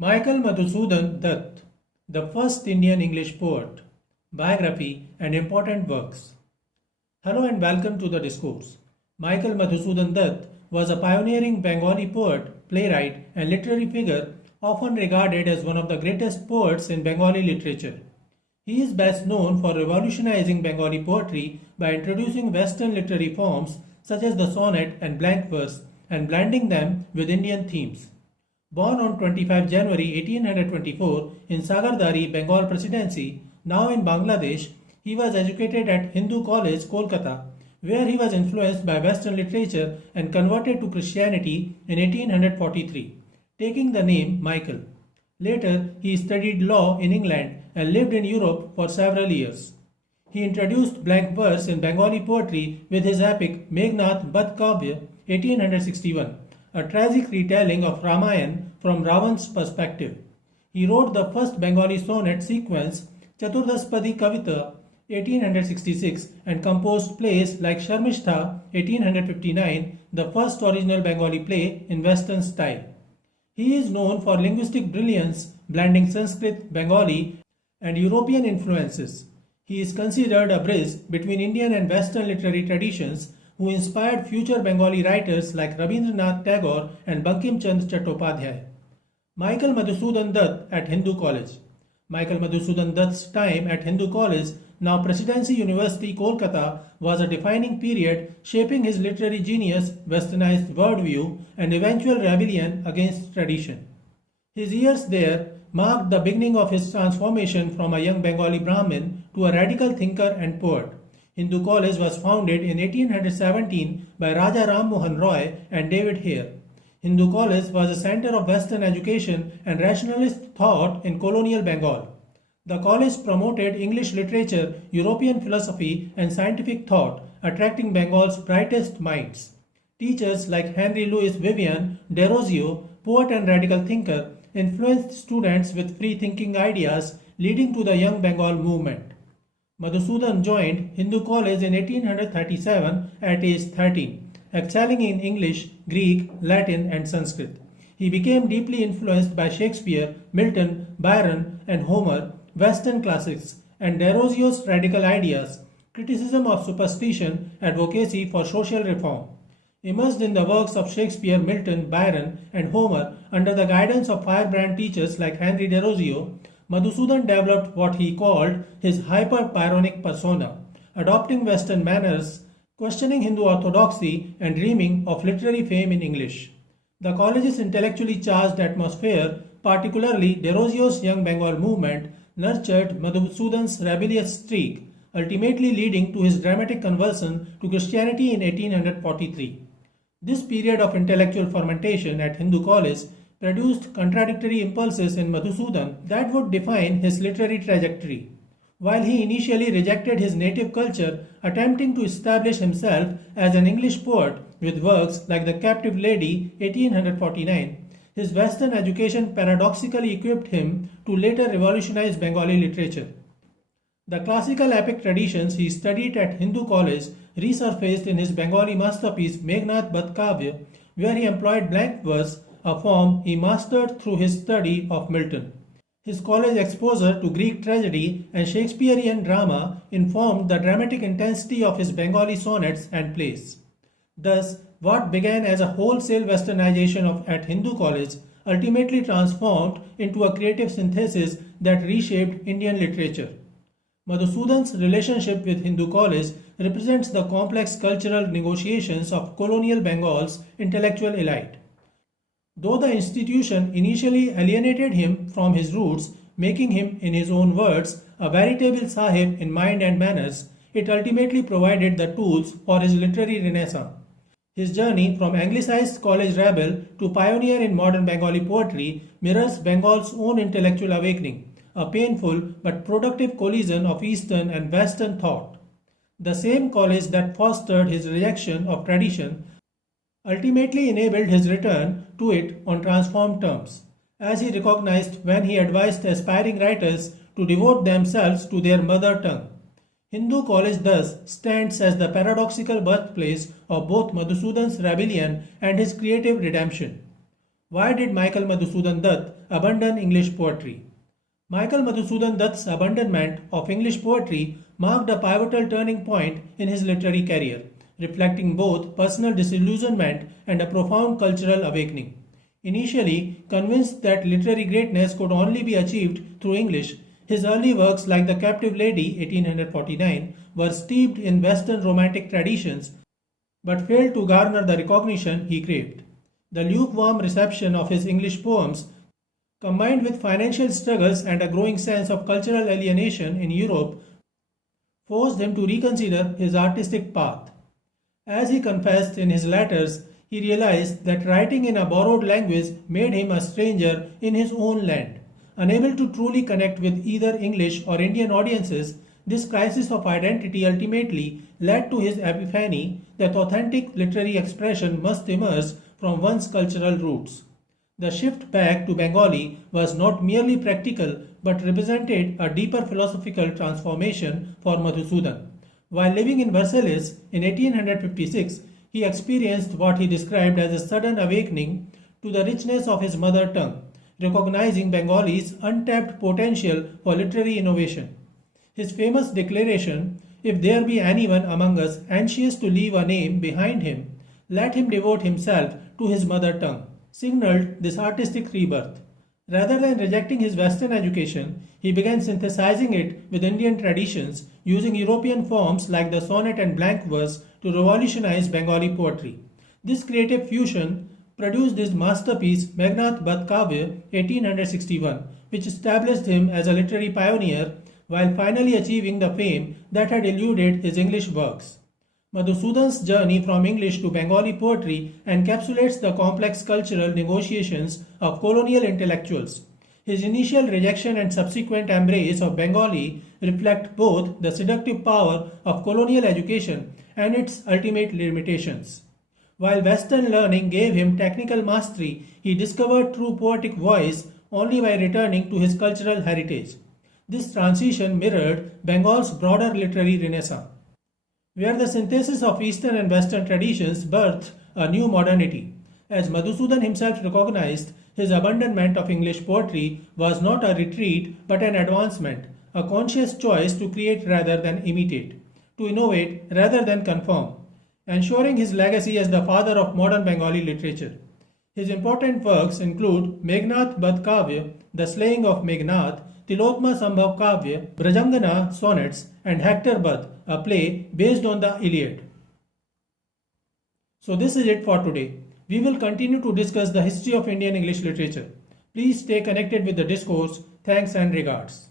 Michael Madhusudan Dutt, the first Indian English poet, biography, and important works. Hello and welcome to the discourse. Michael Madhusudan Dutt was a pioneering Bengali poet, playwright, and literary figure often regarded as one of the greatest poets in Bengali literature. He is best known for revolutionizing Bengali poetry by introducing Western literary forms such as the sonnet and blank verse and blending them with Indian themes. Born on 25 January 1824 in Sagardari, Bengal Presidency, now in Bangladesh, he was educated at Hindu College, Kolkata, where he was influenced by Western literature and converted to Christianity in 1843, taking the name Michael. Later, he studied law in England and lived in Europe for several years. He introduced blank verse in Bengali poetry with his epic Meghnad Badh Kavya 1861, a tragic retelling of Ramayana from Ravana's perspective. He wrote the first Bengali sonnet sequence Chaturdaspadi Kavita 1866 and composed plays like Sharmistha 1859, the first original Bengali play in Western style. He is known for linguistic brilliance, blending Sanskrit, Bengali, and European influences. He is considered a bridge between Indian and Western literary traditions who inspired future Bengali writers like Rabindranath, Tagore, and Bankim Chattopadhyay. Michael Madhusudan Dutt at Hindu College. Michael Madhusudan Dutt's time at Hindu College, now Presidency University, Kolkata, was a defining period shaping his literary genius, westernized worldview, and eventual rebellion against tradition. His years there marked the beginning of his transformation from a young Bengali Brahmin to a radical thinker and poet. Hindu College was founded in 1817 by Raja Ram Mohan Roy and David Hare. Hindu College was a center of Western education and rationalist thought in colonial Bengal. The college promoted English literature, European philosophy, and scientific thought, attracting Bengal's brightest minds. Teachers like Henry Louis Vivian Desrosiers, poet and radical thinker, influenced students with free-thinking ideas, leading to the Young Bengal movement. Madhusudan joined Hindu College in 1837 at age 13, excelling in English, Greek, Latin, and Sanskrit. He became deeply influenced by Shakespeare, Milton, Byron, and Homer, Western classics, and Desrosiers' radical ideas, criticism of superstition, advocacy for social reform. Immersed in the works of Shakespeare, Milton, Byron, and Homer under the guidance of firebrand teachers like Henry Desrosiers, Madhusudan developed what he called his hyper-Pyrrhonic persona, adopting Western manners, questioning Hindu orthodoxy, and dreaming of literary fame in English. The college's intellectually charged atmosphere, particularly Desrosiers' Young Bengal movement, nurtured Madhusudan's rebellious streak, ultimately leading to his dramatic conversion to Christianity in 1843. This period of intellectual fermentation at Hindu College produced contradictory impulses in Madhusudan that would define his literary trajectory. While he initially rejected his native culture, attempting to establish himself as an English poet with works like The Captive Lady 1849, his Western education paradoxically equipped him to later revolutionize Bengali literature. The classical epic traditions he studied at Hindu College resurfaced in his Bengali masterpiece Meghnad Badh Kavya, where he employed blank verse, a form he mastered through his study of Milton. His college exposure to Greek tragedy and Shakespearean drama informed the dramatic intensity of his Bengali sonnets and plays. Thus, what began as a wholesale westernization at Hindu College ultimately transformed into a creative synthesis that reshaped Indian literature. Madhusudan's relationship with Hindu College represents the complex cultural negotiations of colonial Bengal's intellectual elite. Though the institution initially alienated him from his roots, making him, in his own words, a veritable sahib in mind and manners, it ultimately provided the tools for his literary renaissance. His journey from anglicized college rebel to pioneer in modern Bengali poetry mirrors Bengal's own intellectual awakening, a painful but productive collision of Eastern and Western thought. The same college that fostered his rejection of tradition ultimately enabled his return to it on transformed terms, as he recognized when he advised aspiring writers to devote themselves to their mother tongue. Hindu College thus stands as the paradoxical birthplace of both Madhusudan's rebellion and his creative redemption. Why did Michael Madhusudan Dutt abandon English poetry. Michael Madhusudan Dutt's abandonment of English poetry marked a pivotal turning point in his literary career, reflecting both personal disillusionment and a profound cultural awakening. Initially convinced that literary greatness could only be achieved through English, his early works like The Captive Lady (1849) were steeped in Western romantic traditions but failed to garner the recognition he craved. The lukewarm reception of his English poems, combined with financial struggles and a growing sense of cultural alienation in Europe, forced him to reconsider his artistic path. As he confessed in his letters, he realized that writing in a borrowed language made him a stranger in his own land. Unable to truly connect with either English or Indian audiences, this crisis of identity ultimately led to his epiphany that authentic literary expression must emerge from one's cultural roots. The shift back to Bengali was not merely practical but represented a deeper philosophical transformation for Madhusudan. While living in Versailles in 1856, he experienced what he described as a sudden awakening to the richness of his mother tongue, recognizing Bengali's untapped potential for literary innovation. His famous declaration, "If there be anyone among us anxious to leave a name behind him, let him devote himself to his mother tongue," signaled this artistic rebirth. Rather than rejecting his Western education, he began synthesizing it with Indian traditions, using European forms like the sonnet and blank verse to revolutionize Bengali poetry. This creative fusion produced his masterpiece Meghnad Badh Kavya (1861), which established him as a literary pioneer while finally achieving the fame that had eluded his English works. Madhusudan's journey from English to Bengali poetry encapsulates the complex cultural negotiations of colonial intellectuals. His initial rejection and subsequent embrace of Bengali reflect both the seductive power of colonial education and its ultimate limitations. While Western learning gave him technical mastery, he discovered true poetic voice only by returning to his cultural heritage. This transition mirrored Bengal's broader literary renaissance, where the synthesis of Eastern and Western traditions birthed a new modernity. As Madhusudan himself recognized, his abandonment of English poetry was not a retreat but an advancement, a conscious choice to create rather than imitate, to innovate rather than conform, ensuring his legacy as the father of modern Bengali literature. His important works include Meghnad Badh Kavya, The Slaying of Meghnad, Tilotma Sambhav Kavya, Brajangana Sonnets, and Hector Badh, a play based on the Iliad. So this is it for today. We will continue to discuss the history of Indian English literature. Please stay connected with the discourse. Thanks and regards.